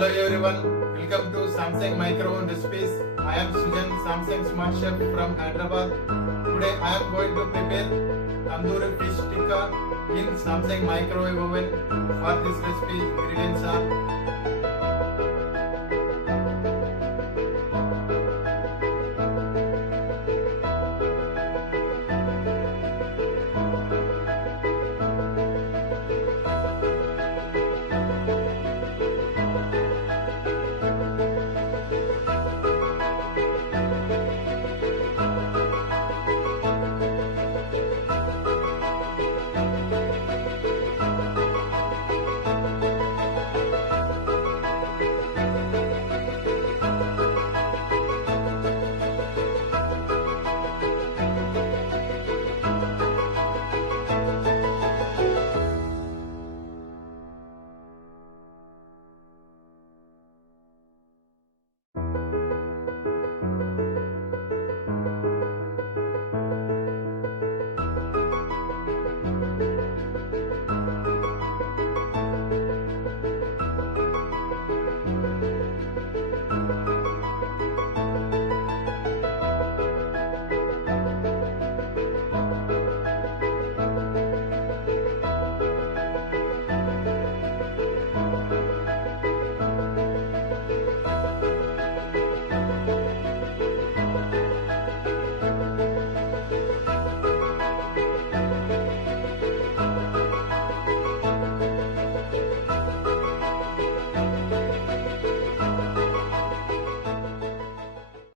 Hello everyone, welcome to Samsung Microwave Recipes. I am Sujan, Samsung Smart Chef from Hyderabad. Today I am going to prepare Tandoon fish tikka in Samsung Microwave Oven. For this recipe, ingredients are